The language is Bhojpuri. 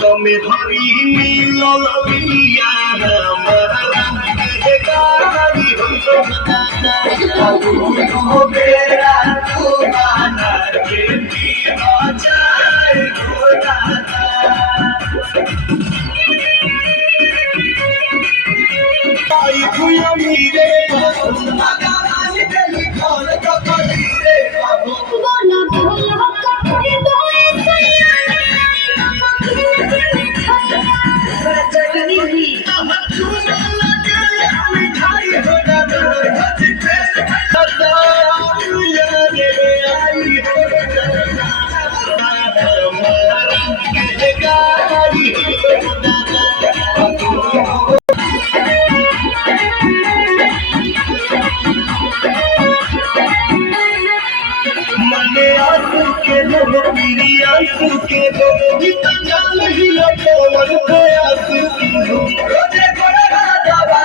তুমি ধরি মিলল পিয়া আমার গাড়ি হইল না বেড়া তোমানা কেটি বাজায় গোদানা তাই তুই আমি রে আগামী দিনে কোন কলি রে বাবু বলা ভুল হক করে বই সাইয়া मने आंसू के लो मेरी आंसू के लो इतना जाल ही लो पवन पे आंसू की लो रोजे बड़ा दवा